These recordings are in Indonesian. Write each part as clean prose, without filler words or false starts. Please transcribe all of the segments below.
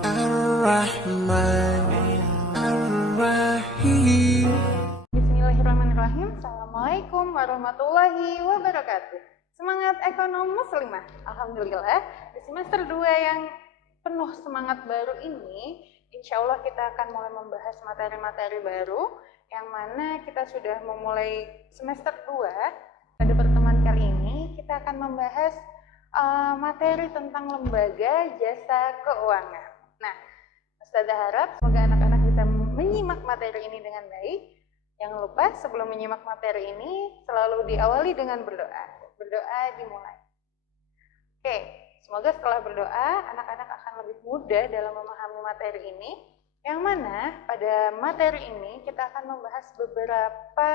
Ar-Rahman Ar-Rahim. Bismillahirrahmanirrahim. Assalamualaikum warahmatullahi wabarakatuh. Semangat ekonom muslimah. Alhamdulillah di semester 2 yang penuh semangat baru ini, insya Allah kita akan mulai membahas materi-materi baru yang mana kita sudah memulai semester 2. Pada pertemuan kali ini kita akan membahas materi tentang lembaga jasa keuangan. Nah, Ustazah harap semoga anak-anak bisa menyimak materi ini dengan baik. Jangan lupa sebelum menyimak materi ini selalu diawali dengan berdoa. Berdoa dimulai. Oke, semoga setelah berdoa anak-anak akan lebih mudah dalam memahami materi ini. Yang mana pada materi ini kita akan membahas beberapa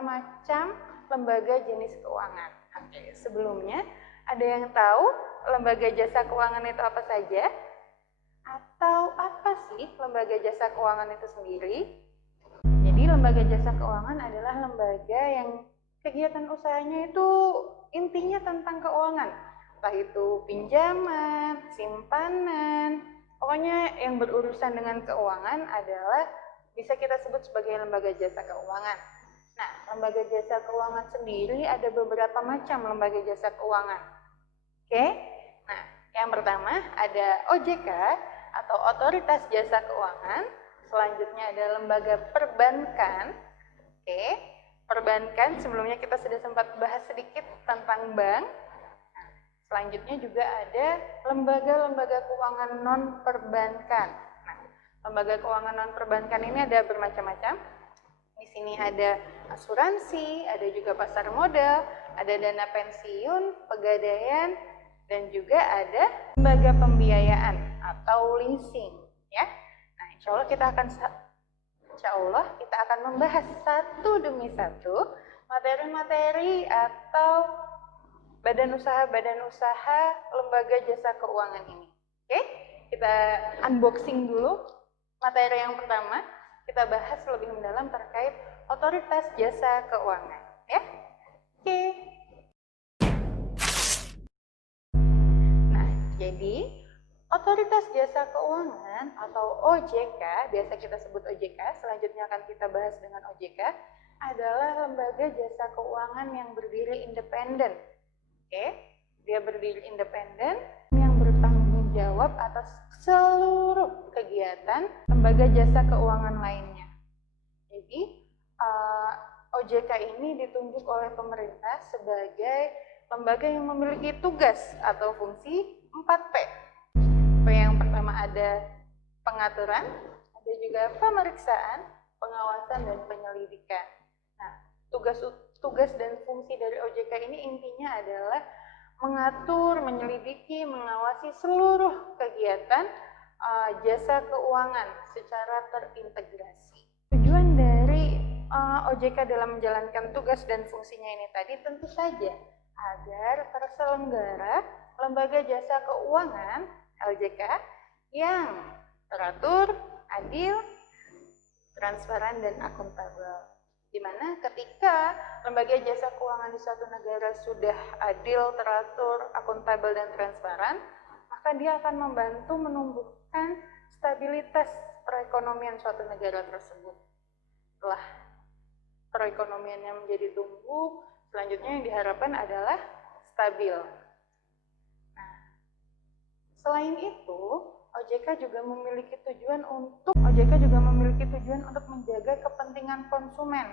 macam lembaga jenis keuangan. Oke, sebelumnya ada yang tahu lembaga jasa keuangan itu apa saja? Atau apa sih lembaga jasa keuangan itu sendiri? Jadi lembaga jasa keuangan adalah lembaga yang kegiatan usahanya itu intinya tentang keuangan. Entah itu pinjaman, simpanan, pokoknya yang berurusan dengan keuangan adalah bisa kita sebut sebagai lembaga jasa keuangan. Nah, lembaga jasa keuangan sendiri ada beberapa macam lembaga jasa keuangan. Oke, nah yang pertama ada OJK atau Otoritas Jasa Keuangan. Selanjutnya ada lembaga perbankan. Oke, perbankan sebelumnya kita sudah sempat bahas sedikit tentang bank. Selanjutnya juga ada lembaga-lembaga keuangan non perbankan. Nah, lembaga keuangan non perbankan ini ada bermacam-macam. Di sini ada asuransi, ada juga pasar modal, ada dana pensiun, pegadaian, dan juga ada lembaga pembiayaan atau leasing, ya. Nah, insya Allah kita akan membahas satu demi satu materi-materi atau badan usaha lembaga jasa keuangan ini. Oke, kita unboxing dulu materi yang pertama. Kita bahas lebih mendalam terkait Otoritas Jasa Keuangan, ya. Oke. Nah, jadi Otoritas Jasa Keuangan atau OJK, biasa kita sebut OJK, selanjutnya akan kita bahas dengan OJK, adalah lembaga jasa keuangan yang berdiri independen. Oke, dia berdiri independen yang bertanggung jawab atas seluruh kegiatan lembaga jasa keuangan lainnya. Jadi OJK ini ditunjuk oleh pemerintah sebagai lembaga yang memiliki tugas atau fungsi 4P. P yang pertama ada pengaturan, ada juga pemeriksaan, pengawasan, dan penyelidikan. Nah, tugas dan fungsi dari OJK ini intinya adalah mengatur, menyelidiki, mengawasi seluruh kegiatan jasa keuangan secara terintegrasi. Tujuan dari OJK dalam menjalankan tugas dan fungsinya ini tadi tentu saja agar terselenggara lembaga jasa keuangan LJK yang teratur, adil, transparan, dan akuntabel. Di mana ketika lembaga jasa keuangan di suatu negara sudah adil, teratur, akuntabel, dan transparan, maka dia akan membantu menumbuhkan stabilitas perekonomian suatu negara tersebut. Setelah perekonomiannya menjadi tumbuh, selanjutnya yang diharapkan adalah stabil. Nah, selain itu, OJK juga memiliki tujuan untuk menjaga kepentingan konsumen,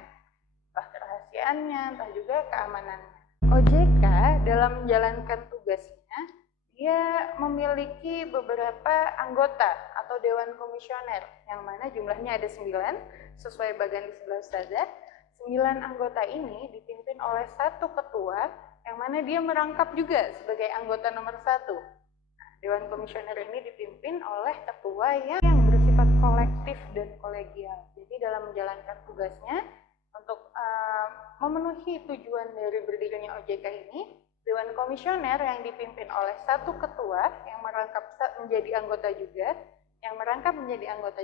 entah kerahasiaannya, entah juga keamanannya. OJK dalam menjalankan tugasnya, dia memiliki beberapa anggota atau dewan komisioner, yang mana jumlahnya ada 9, sesuai bagian di sebelah Ustazah. 9 anggota ini dipimpin oleh satu ketua, yang mana dia merangkap juga sebagai anggota nomor 1. Dewan komisioner ini dipimpin oleh ketua yang bersifat kolektif dan kolegial. Jadi dalam menjalankan tugasnya untuk memenuhi tujuan dari berdirinya OJK ini, Dewan Komisioner yang dipimpin oleh satu ketua yang merangkap menjadi anggota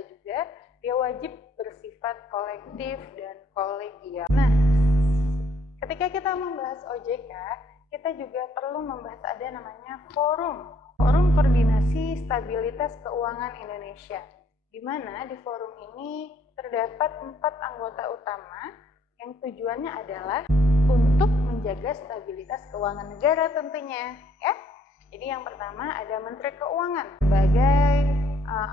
juga, dia wajib bersifat kolektif dan kolegial. Nah, ketika kita membahas OJK, kita juga perlu membahas ada namanya forum. Forum Koordinasi Stabilitas Keuangan Indonesia, di mana di forum ini terdapat 4 anggota utama yang tujuannya adalah untuk menjaga stabilitas keuangan negara tentunya, ya. Jadi yang pertama ada Menteri Keuangan sebagai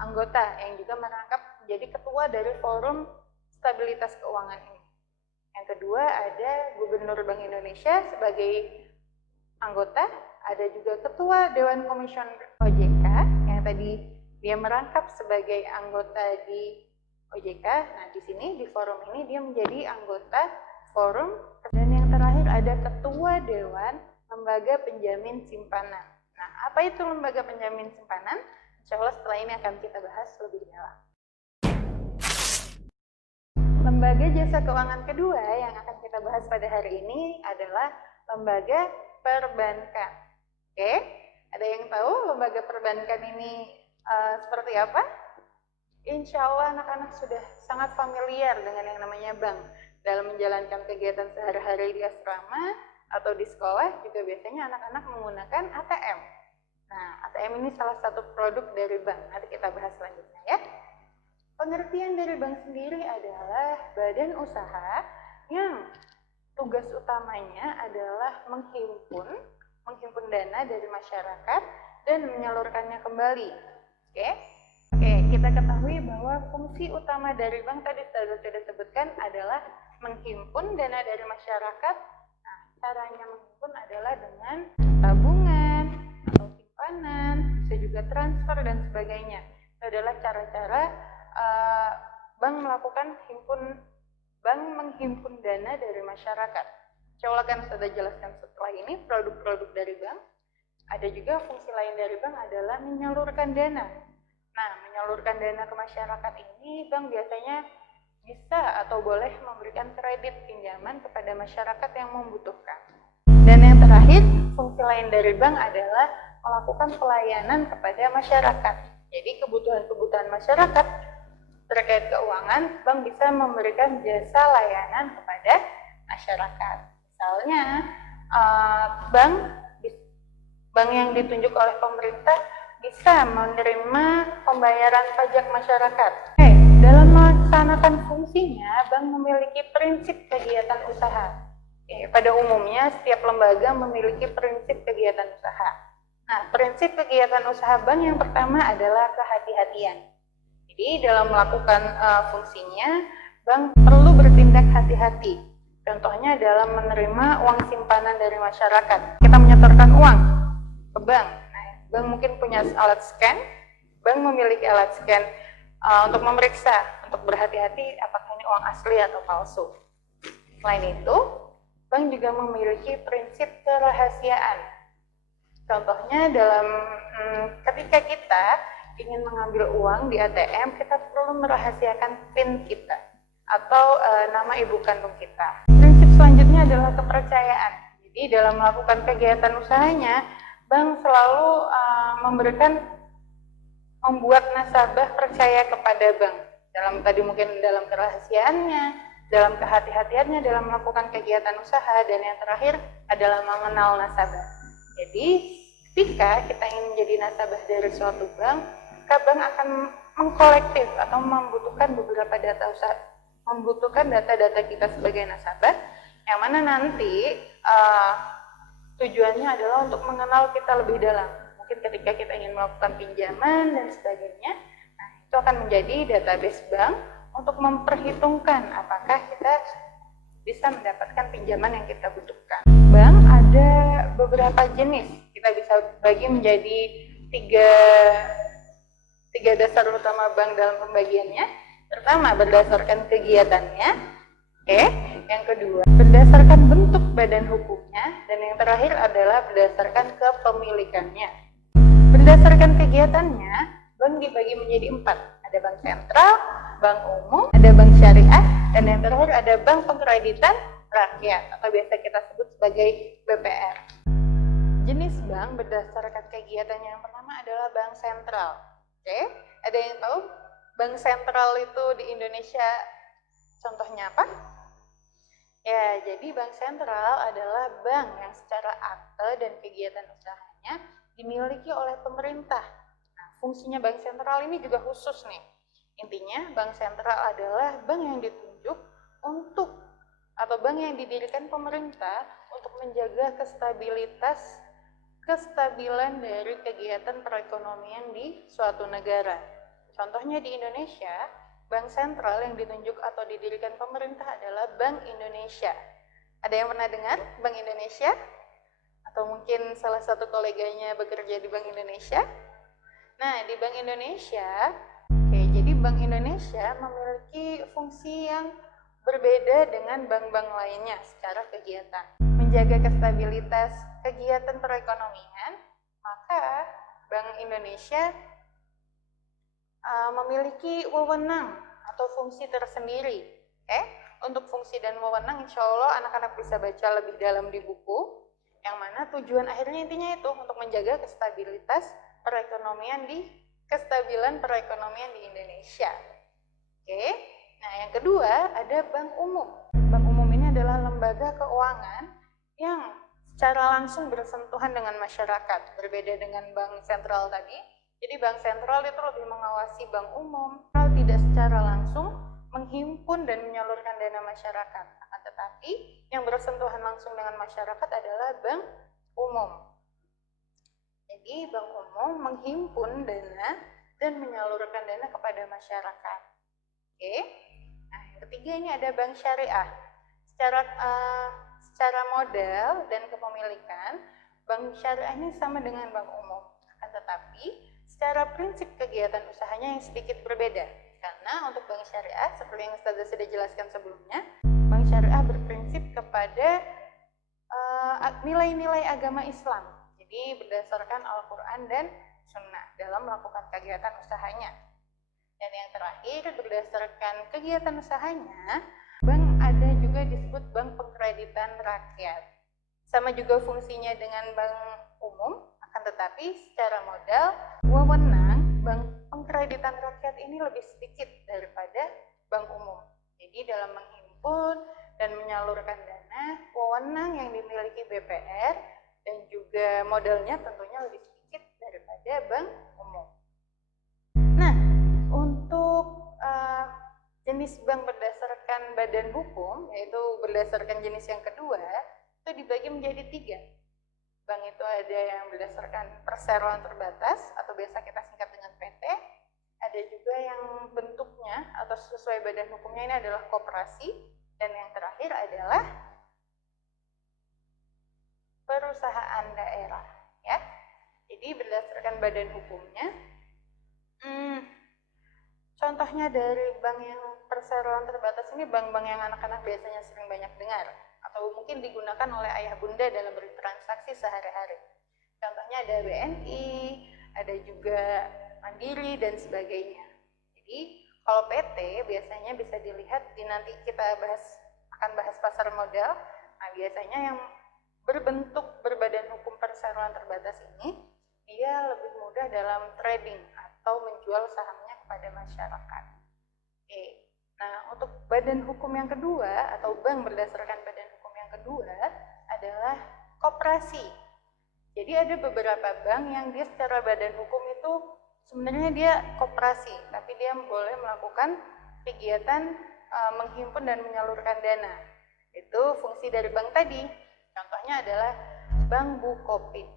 anggota yang juga merangkap menjadi ketua dari forum stabilitas keuangan ini. Yang kedua ada Gubernur Bank Indonesia sebagai anggota, ada juga Ketua Dewan Komisioner OJK yang tadi dia merangkap sebagai anggota di OJK. Nah, di sini di forum ini dia menjadi anggota forum. Dan yang terakhir ada Ketua Dewan Lembaga Penjamin Simpanan. Nah, apa itu lembaga penjamin simpanan? Insya Allah setelah ini akan kita bahas lebih dalam. Lembaga jasa keuangan kedua yang akan kita bahas pada hari ini adalah lembaga perbankan. Oke, ada yang tahu lembaga perbankan ini seperti apa? Insya Allah anak-anak sudah sangat familiar dengan yang namanya bank. Dalam menjalankan kegiatan sehari-hari di asrama atau di sekolah juga biasanya anak-anak menggunakan ATM. Nah, ATM ini salah satu produk dari bank. Nanti kita bahas selanjutnya ya. Pengertian dari bank sendiri adalah badan usaha yang tugas utamanya adalah menghimpun dana dari masyarakat dan menyalurkannya kembali. Oke, kita ketahui bahwa fungsi utama dari bank tadi sudah sebutkan adalah menghimpun dana dari masyarakat. Nah, caranya menghimpun adalah dengan tabungan atau simpanan, bisa juga transfer dan sebagainya. Itu adalah cara-cara bank menghimpun dana dari masyarakat. Insya Allah akan sudah jelaskan setelah ini produk-produk dari bank. Ada juga fungsi lain dari bank adalah menyalurkan dana. Nah, menyalurkan dana ke masyarakat ini bank biasanya bisa atau boleh memberikan kredit pinjaman kepada masyarakat yang membutuhkan. Dan yang terakhir, fungsi lain dari bank adalah melakukan pelayanan kepada masyarakat. Jadi kebutuhan-kebutuhan masyarakat terkait keuangan, bank bisa memberikan jasa layanan kepada masyarakat. Misalnya, bank yang ditunjuk oleh pemerintah bisa menerima pembayaran pajak masyarakat. Dalam melaksanakan fungsinya, bank memiliki prinsip kegiatan usaha. Pada umumnya, setiap lembaga memiliki prinsip kegiatan usaha. Nah, prinsip kegiatan usaha bank yang pertama adalah kehati-hatian. Jadi dalam melakukan fungsinya, bank perlu bertindak hati-hati. Contohnya dalam menerima uang simpanan dari masyarakat. Kita menyetorkan uang ke bank. Nah, bank mungkin punya alat scan. Bank memiliki alat scan untuk memeriksa, untuk berhati-hati apakah ini uang asli atau palsu. Selain itu, bank juga memiliki prinsip kerahasiaan. Contohnya dalam ketika kita ingin mengambil uang di ATM, kita perlu merahasiakan PIN kita atau nama ibu kandung kita. Prinsip selanjutnya adalah kepercayaan. Jadi dalam melakukan kegiatan usahanya, bank selalu membuat nasabah percaya kepada bank. Mungkin dalam kerahasiaannya, dalam kehati-hatiannya dalam melakukan kegiatan usaha, dan yang terakhir adalah mengenal nasabah. Jadi ketika kita ingin menjadi nasabah dari suatu bank, maka bank akan mengkolektif atau membutuhkan beberapa data usaha, membutuhkan data-data kita sebagai nasabah, yang mana nanti tujuannya adalah untuk mengenal kita lebih dalam. Mungkin ketika kita ingin melakukan pinjaman dan sebagainya, nah itu akan menjadi database bank untuk memperhitungkan apakah kita bisa mendapatkan pinjaman yang kita butuhkan. Bank ada beberapa jenis, kita bisa bagi menjadi tiga dasar utama bank dalam pembagiannya. Pertama, berdasarkan kegiatannya. Yang kedua, berdasarkan bentuk badan hukumnya, dan yang terakhir adalah berdasarkan kepemilikannya. Berdasarkan kegiatannya, bank dibagi menjadi 4. Ada bank sentral, bank umum, ada bank syariah, dan yang terakhir ada bank pengkreditan rakyat atau biasa kita sebut sebagai BPR. Jenis bank berdasarkan kegiatannya yang pertama adalah bank sentral. Ada yang tahu bank sentral itu di Indonesia contohnya apa? Ya, jadi bank sentral adalah bank yang secara akte dan kegiatan usahanya dimiliki oleh pemerintah. Nah, fungsinya bank sentral ini juga khusus nih. Intinya, bank sentral adalah bank yang ditunjuk untuk atau bank yang didirikan pemerintah untuk menjaga kestabilan dari kegiatan perekonomian di suatu negara. Contohnya di Indonesia, bank sentral yang ditunjuk atau didirikan pemerintah adalah Bank Indonesia. Ada yang pernah dengar Bank Indonesia? Atau mungkin salah satu koleganya bekerja di Bank Indonesia? Nah, di Bank Indonesia, jadi Bank Indonesia memiliki fungsi yang berbeda dengan bank-bank lainnya secara kegiatan. Menjaga kestabilitas kegiatan perekonomian, maka Bank Indonesia memiliki wewenang atau fungsi tersendiri. Untuk fungsi dan wewenang, insya Allah anak-anak bisa baca lebih dalam di buku, yang mana tujuan akhirnya intinya itu untuk menjaga kestabilan perekonomian di Indonesia. Nah yang kedua ada Bank Umum. Bank Umum ini adalah lembaga keuangan yang secara langsung bersentuhan dengan masyarakat, berbeda dengan bank sentral tadi. Jadi bank sentral itu lebih mengawasi bank umum, tidak secara langsung menghimpun dan menyalurkan dana masyarakat. Akan tetapi yang bersentuhan langsung dengan masyarakat adalah bank umum. Jadi bank umum menghimpun dana dan menyalurkan dana kepada masyarakat. Nah, yang ketiga ini ada bank syariah. Secara modal dan kepemilikan, bank syariah ini sama dengan bank umum. Akan tetapi secara prinsip kegiatan usahanya yang sedikit berbeda. Karena untuk bank syariah, seperti yang Ustazah sudah jelaskan sebelumnya, bank syariah berprinsip kepada nilai-nilai agama Islam. Jadi berdasarkan Al-Quran dan Sunnah dalam melakukan kegiatan usahanya. Dan yang terakhir, berdasarkan kegiatan usahanya, bank ada juga disebut bank pengkreditan rakyat. Sama juga fungsinya dengan bank umum, akan tetapi secara modal, wewenang bank pengkreditan rakyat ini lebih sedikit daripada bank umum. Jadi dalam menghimpun dan menyalurkan dana, wewenang yang dimiliki BPR dan juga modalnya tentunya lebih sedikit daripada bank umum. Nah, untuk jenis bank berdasarkan badan hukum, yaitu berdasarkan jenis yang kedua, itu dibagi menjadi 3. Bank itu ada yang berdasarkan perseroan terbatas atau biasa kita singkat dengan PT. Ada juga yang bentuknya atau sesuai badan hukumnya ini adalah koperasi. Dan yang terakhir adalah perusahaan daerah. Ya. Jadi berdasarkan badan hukumnya, contohnya dari bank yang perseroan terbatas ini bank-bank yang anak-anak biasanya sering banyak dengar atau mungkin digunakan oleh ayah bunda dalam bertransaksi sehari-hari. Contohnya ada BNI, ada juga Mandiri dan sebagainya. Jadi kalau PT biasanya bisa dilihat di nanti kita akan bahas pasar modal. Nah, biasanya yang berbentuk berbadan hukum perseroan terbatas ini dia lebih mudah dalam trading atau menjual sahamnya kepada masyarakat. Nah, untuk badan hukum yang kedua atau bank berdasarkan badan hukum yang kedua adalah koperasi. Jadi ada beberapa bank yang dia secara badan hukum itu sebenarnya dia koperasi, tapi dia boleh melakukan kegiatan menghimpun dan menyalurkan dana. Itu fungsi dari bank tadi. Contohnya adalah Bank Bukopin.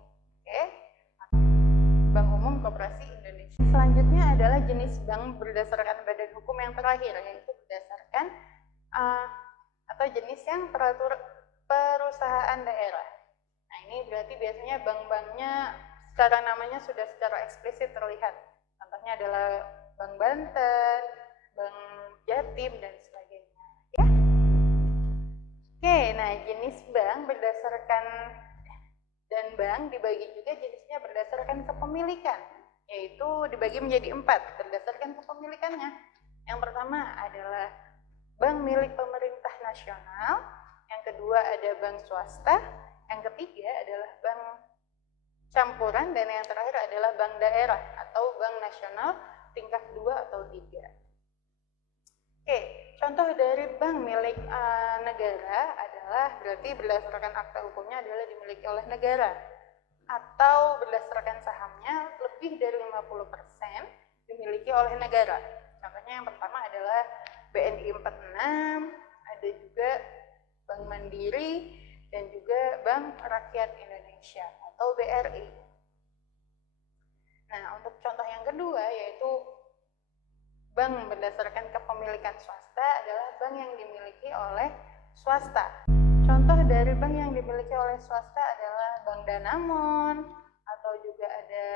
Bank Umum Koperasi Indonesia. Selanjutnya adalah jenis bank berdasarkan badan hukum yang terakhir, yaitu berdasarkan atau jenis yang perusahaan daerah. Nah, ini berarti biasanya bank-banknya secara namanya sudah secara eksplisit terlihat. Contohnya adalah Bank Banten, Bank Jatim, dan sebagainya. Ya? Nah jenis bank berdasarkan dan bank dibagi juga jenisnya berdasarkan kepemilikan, yaitu dibagi menjadi 4 berdasarkan kepemilikannya. Yang pertama adalah bank milik pemerintah nasional, yang kedua ada bank swasta, yang ketiga adalah bank campuran, dan yang terakhir adalah bank daerah atau bank nasional tingkat 2 atau 3. Contoh dari bank milik negara adalah berarti berdasarkan akta hukumnya adalah dimiliki oleh negara. atau berdasarkan sahamnya lebih dari 50% dimiliki oleh negara. Contohnya yang pertama adalah BNI 46, ada juga Bank Mandiri, dan juga Bank Rakyat Indonesia atau BRI. Nah, untuk contoh yang kedua yaitu bank berdasarkan kepemilikan swasta adalah bank yang dimiliki oleh swasta. Contoh dari bank yang dimiliki oleh swasta adalah Bank Danamon, atau juga ada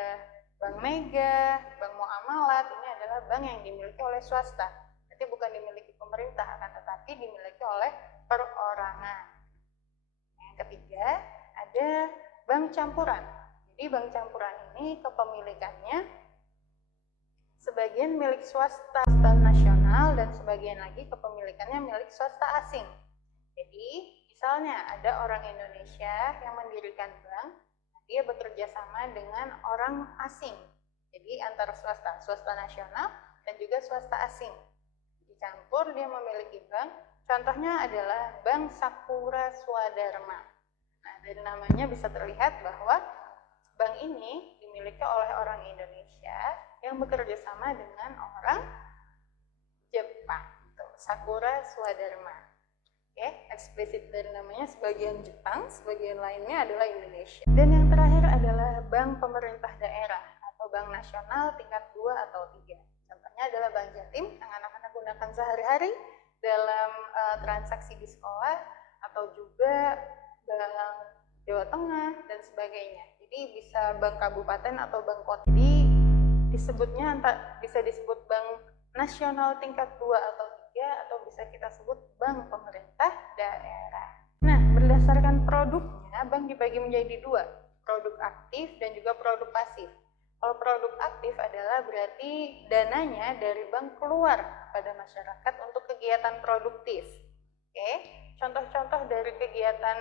Bank Mega, Bank Muamalat. Ini adalah bank yang dimiliki oleh swasta. Jadi bukan dimiliki pemerintah, akan tetapi dimiliki oleh perorangan. Yang ketiga, ada bank campuran. Jadi bank campuran ini kepemilikannya sebagian milik swasta nasional dan sebagian lagi kepemilikannya milik swasta asing. Jadi, misalnya ada orang Indonesia yang mendirikan bank, dia bekerja sama dengan orang asing. Jadi antara swasta nasional dan juga swasta asing. Dicampur dia memiliki bank, contohnya adalah Bank Sakura Swadharma. Nah, dari namanya bisa terlihat bahwa bank ini dimiliki oleh orang Indonesia yang bekerja sama dengan orang Jepang. Sakura Swadharma. Oke, eksplisit dari namanya sebagian Jepang, sebagian lainnya adalah Indonesia. Dan yang terakhir adalah bank pemerintah daerah atau bank nasional tingkat 2 atau 3. Contohnya adalah Bank Jatim yang anak-anak gunakan sehari-hari dalam transaksi di sekolah, atau juga Bank Jawa Tengah dan sebagainya. Jadi bisa bank kabupaten atau bank kota. Jadi disebutnya bisa disebut bank nasional tingkat 2 atau 3, atau bisa kita sebut bank pemerintah daerah. Nah, berdasarkan produknya, bank dibagi menjadi 2, produk aktif dan juga produk pasif. Kalau produk aktif adalah berarti dananya dari bank keluar pada masyarakat untuk kegiatan produktif. Oke, contoh-contoh dari kegiatan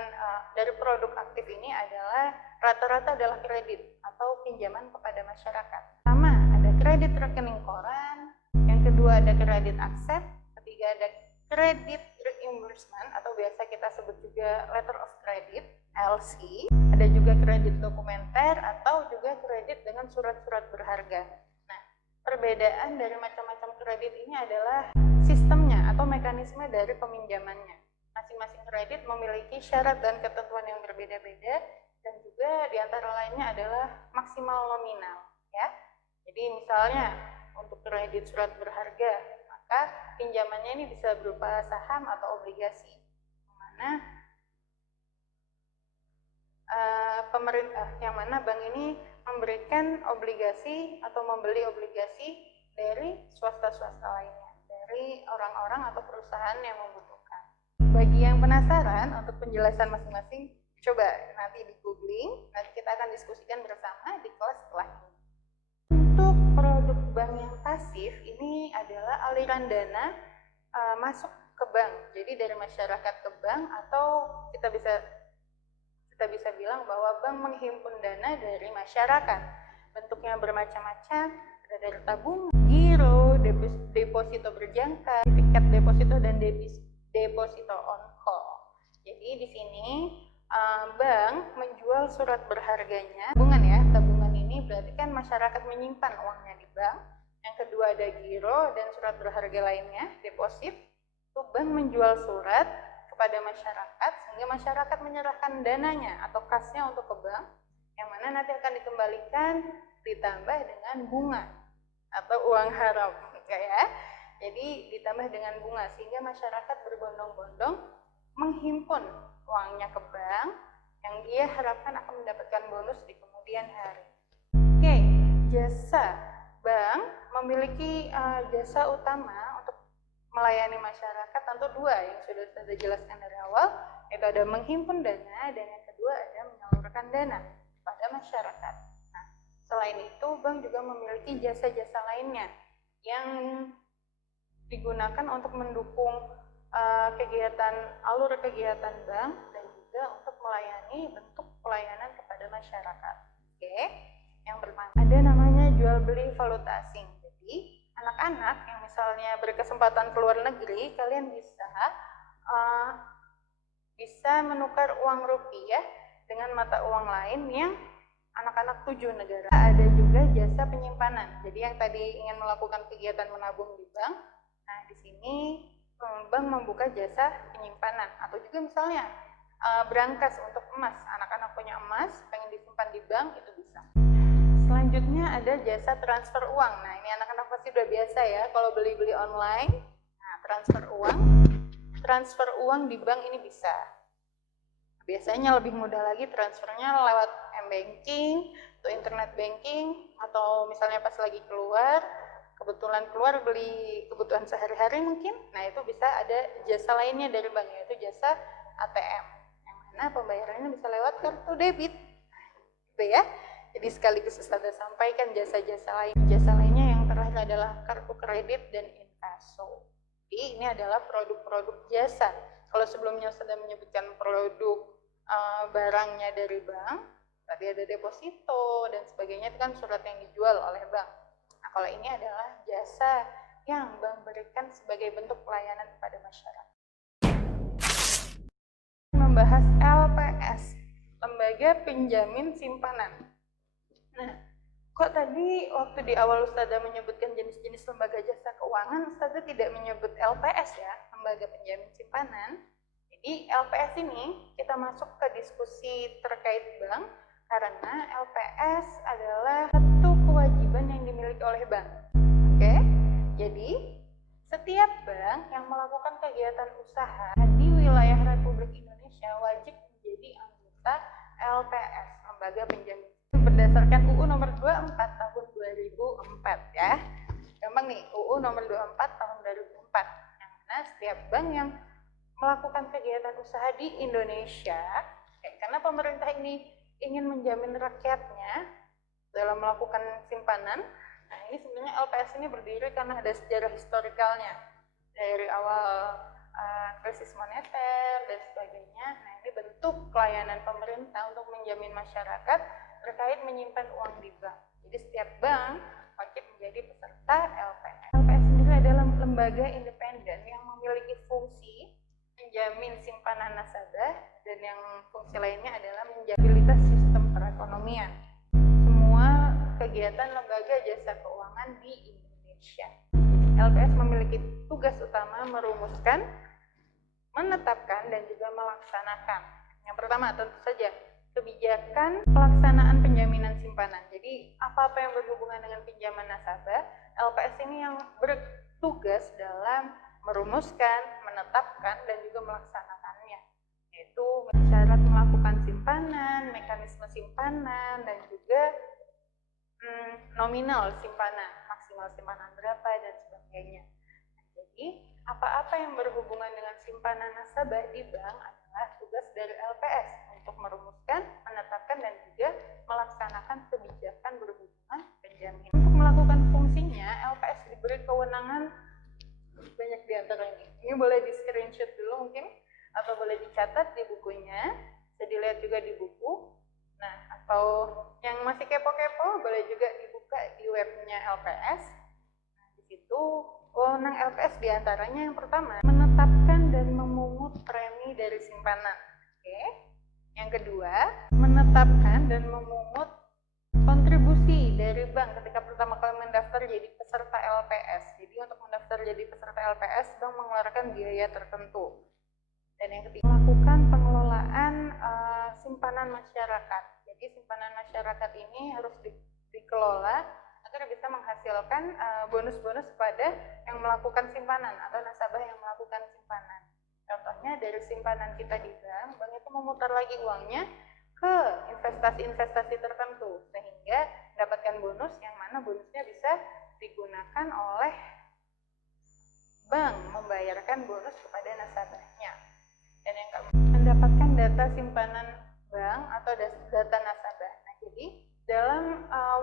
dari produk aktif ini adalah rata-rata adalah kredit atau pinjaman kepada masyarakat. Pertama, ada kredit rekening koran, yang kedua ada kredit aset, ketiga ada kredit reimbursement atau biasa kita sebut juga letter of credit (LC). Ada juga kredit dokumenter atau juga kredit dengan surat-surat berharga. Nah, perbedaan dari macam-macam kredit ini adalah sistemnya atau mekanisme dari peminjamannya. Masing-masing kredit memiliki syarat dan ketentuan yang berbeda-beda, dan juga diantara lainnya adalah maksimal nominal. Ya, jadi misalnya untuk kredit surat berharga, maka pinjamannya ini bisa berupa saham atau obligasi, yang mana bank ini memberikan obligasi atau membeli obligasi dari swasta-swasta lainnya, dari orang-orang atau perusahaan yang membutuhkan. Bagi yang penasaran untuk penjelasan masing-masing, coba nanti di googling, nanti kita akan diskusikan bersama di kelas setelah ini. Untuk produk bank yang pasif, ini adalah aliran dana masuk ke bank. Jadi dari masyarakat ke bank, atau kita bisa bilang bahwa bank menghimpun dana dari masyarakat. Bentuknya bermacam-macam, ada dari tabungan, giro, deposito berjangka, sertifikat deposito, dan deposito on call. Jadi di sini bank menjual surat berharganya, tabungan ini berarti kan masyarakat menyimpan uangnya di bank. Yang kedua ada giro dan surat berharga lainnya, deposit. Itu bank menjual surat kepada masyarakat sehingga masyarakat menyerahkan dananya atau kasnya untuk ke bank, yang mana nanti akan dikembalikan ditambah dengan bunga atau uang haram, ya. Jadi ditambah dengan bunga sehingga masyarakat berbondong-bondong menghimpun uangnya ke bank yang dia harapkan akan mendapatkan bonus di kemudian hari. Oke, jasa bank memiliki jasa utama untuk melayani masyarakat, tentu 2 yang sudah saya jelaskan dari awal, yaitu ada menghimpun dana dan yang kedua ada menyalurkan dana kepada masyarakat. Nah, selain itu bank juga memiliki jasa-jasa lainnya yang digunakan untuk mendukung alur kegiatan bank dan juga untuk melayani bentuk pelayanan kepada masyarakat. Oke, yang pertama ada namanya jual beli valuta asing. Jadi anak-anak yang misalnya berkesempatan keluar negeri, kalian bisa menukar uang rupiah dengan mata uang lain yang anak-anak 7 negara. Ada juga jasa penyimpanan. Jadi yang tadi ingin melakukan kegiatan menabung di bank, nah di sini bank membuka jasa penyimpanan. Atau juga misalnya berangkas untuk emas. Anak-anak punya emas, pengen disimpan di bank, itu bisa. Selanjutnya ada jasa transfer uang. Nah ini anak-anak pasti udah biasa ya, kalau beli-beli online, nah transfer uang di bank ini bisa. Biasanya lebih mudah lagi transfernya lewat m-banking atau internet banking, atau misalnya pas lagi kebetulan keluar beli kebutuhan sehari-hari mungkin, nah itu bisa ada jasa lainnya dari bank, yaitu jasa ATM, yang mana pembayarannya bisa lewat kartu debit, gitu ya. Jadi sekaligus Ustazah sampaikan jasa-jasa lainnya yang terakhir adalah kartu kredit dan inkaso. Jadi ini adalah produk-produk jasa. Kalau sebelumnya Ustazah menyebutkan produk barangnya dari bank, tadi ada deposito dan sebagainya, itu kan surat yang dijual oleh bank. Nah kalau ini adalah jasa yang bank berikan sebagai bentuk pelayanan kepada masyarakat. Membahas LPS, Lembaga Penjamin Simpanan. Nah, kok tadi waktu di awal Ustazah menyebutkan jenis-jenis lembaga jasa keuangan, Ustazah tidak menyebut LPS ya, Lembaga Penjamin Simpanan. Jadi LPS ini kita masuk ke diskusi terkait bank karena LPS adalah satu kewajiban yang dimiliki oleh bank. Oke? Jadi setiap bank yang melakukan kegiatan usaha di wilayah Republik Indonesia wajib menjadi anggota LPS, Lembaga Penjamin. Berdasarkan UU nomor 24 tahun 2004 ya. Gampang nih, UU nomor 24 tahun 2004. Yang mana setiap bank yang melakukan kegiatan usaha di Indonesia, karena pemerintah ini ingin menjamin rakyatnya dalam melakukan simpanan. Nah ini sebenarnya LPS ini berdiri karena ada sejarah historikalnya dari awal krisis moneter dan sebagainya. Nah ini bentuk pelayanan pemerintah untuk menjamin masyarakat terkait menyimpan uang di bank. Jadi setiap bank wajib menjadi peserta LPS. LPS sendiri adalah lembaga independen yang memiliki fungsi menjamin simpanan nasabah, dan yang fungsi lainnya adalah menjabilitas sistem perekonomian semua kegiatan lembaga jasa keuangan di Indonesia. LPS memiliki tugas utama merumuskan, menetapkan, dan juga melaksanakan. Yang pertama tentu saja kebijakan pelaksanaan penjaminan simpanan. Jadi apa-apa yang berhubungan dengan pinjaman nasabah, LPS ini yang bertugas dalam merumuskan, menetapkan, dan juga melaksanakannya, yaitu syarat melakukan simpanan, mekanisme simpanan, dan juga nominal simpanan, maksimal simpanan berapa, dan sebagainya. Nah, jadi apa-apa yang berhubungan dengan simpanan nasabah di bank adalah tugas dari LPS untuk merumuskan, menetapkan, dan juga melaksanakan kebijakan berhubungan penjaminan. Untuk melakukan fungsinya, LPS diberi kewenangan banyak di antara ini. Ini boleh di screenshot dulu mungkin, atau boleh dicatat di bukunya, bisa dilihat juga di buku. Nah, atau yang masih kepo-kepo boleh juga dibuka di webnya LPS. Nah, di situ wewenang LPS diantaranya yang pertama, menetapkan dan memungut premi dari simpanan. Oke. Yang kedua, menetapkan dan memungut kontribusi dari bank ketika pertama kali mendaftar jadi peserta LPS. Jadi untuk mendaftar jadi peserta LPS, bank mengeluarkan biaya tertentu. Dan yang ketiga, melakukan pengelolaan simpanan masyarakat. Jadi simpanan masyarakat ini harus dikelola agar bisa menghasilkan bonus-bonus kepada yang melakukan simpanan atau nasabah yang melakukan simpanan. Contohnya dari simpanan kita di bank, bank itu memutar lagi uangnya ke investasi-investasi tertentu sehingga mendapatkan bonus, yang mana bonusnya bisa digunakan oleh bank membayarkan bonus kepada nasabahnya. Dan yang keempat, mendapatkan data simpanan bank atau data nasabah. Nah, jadi dalam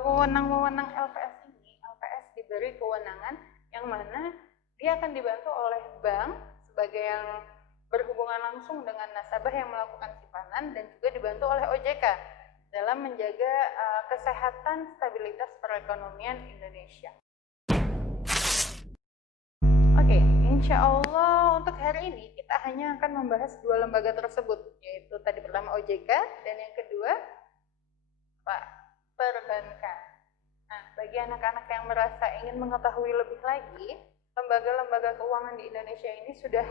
wewenang-wewenang LPS ini, LPS diberi kewenangan yang mana dia akan dibantu oleh bank sebagai yang berhubungan langsung dengan nasabah yang melakukan simpanan, dan juga dibantu oleh OJK dalam menjaga kesehatan stabilitas perekonomian Indonesia. Oke, insya Allah untuk hari ini kita hanya akan membahas dua lembaga tersebut, yaitu tadi pertama OJK dan yang kedua Pak perbankan. Nah, bagi anak-anak yang merasa ingin mengetahui lebih lagi, lembaga-lembaga keuangan di Indonesia ini sudah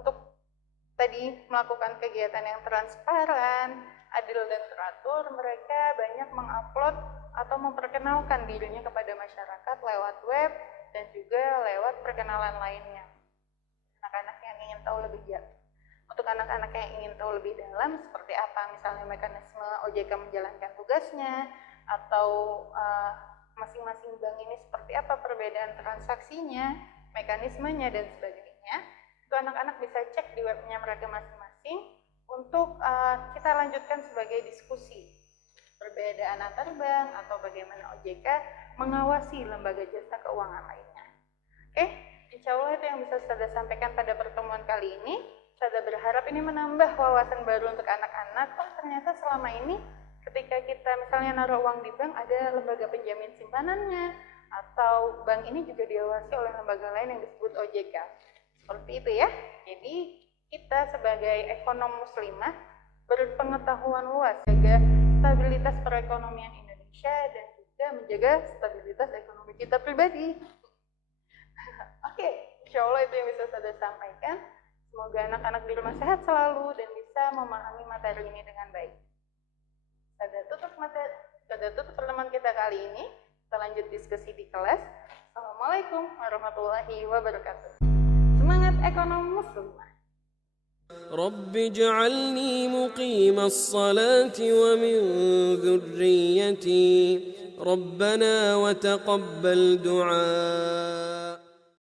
untuk tadi melakukan kegiatan yang transparan, adil dan teratur. Mereka banyak mengupload atau memperkenalkan dirinya kepada masyarakat lewat web dan juga lewat perkenalan lainnya. Anak-anak yang ingin tahu lebih jauh. Untuk anak-anak yang ingin tahu lebih dalam seperti apa misalnya mekanisme OJK menjalankan tugasnya, atau masing-masing bank ini seperti apa perbedaan transaksinya, mekanismenya dan sebagainya, itu anak-anak bisa cek di webnya mereka masing-masing untuk kita lanjutkan sebagai diskusi perbedaan antar bank atau bagaimana OJK mengawasi lembaga jasa keuangan lainnya. Oke, insya Allah itu yang bisa saya sampaikan pada pertemuan kali ini. Saya berharap ini menambah wawasan baru untuk anak-anak. Oh, ternyata selama ini ketika kita misalnya naruh uang di bank ada lembaga penjamin simpanannya, atau bank ini juga diawasi oleh lembaga lain yang disebut OJK. Seperti itu ya. Jadi kita sebagai ekonom muslimah berpengetahuan luas menjaga stabilitas perekonomian Indonesia dan juga menjaga stabilitas ekonomi kita pribadi. Oke, insya Allah itu yang bisa saya sampaikan. Semoga anak-anak di rumah sehat selalu dan bisa memahami materi ini dengan baik. Saya tutup pertemuan kita kali ini. Kita lanjut diskusi di kelas. Assalamualaikum warahmatullahi wabarakatuh. Semangat ekonomi muslimah. رب اجعلني مقيم الصلاة ومن ذريتي ربنا وتقبل دعاء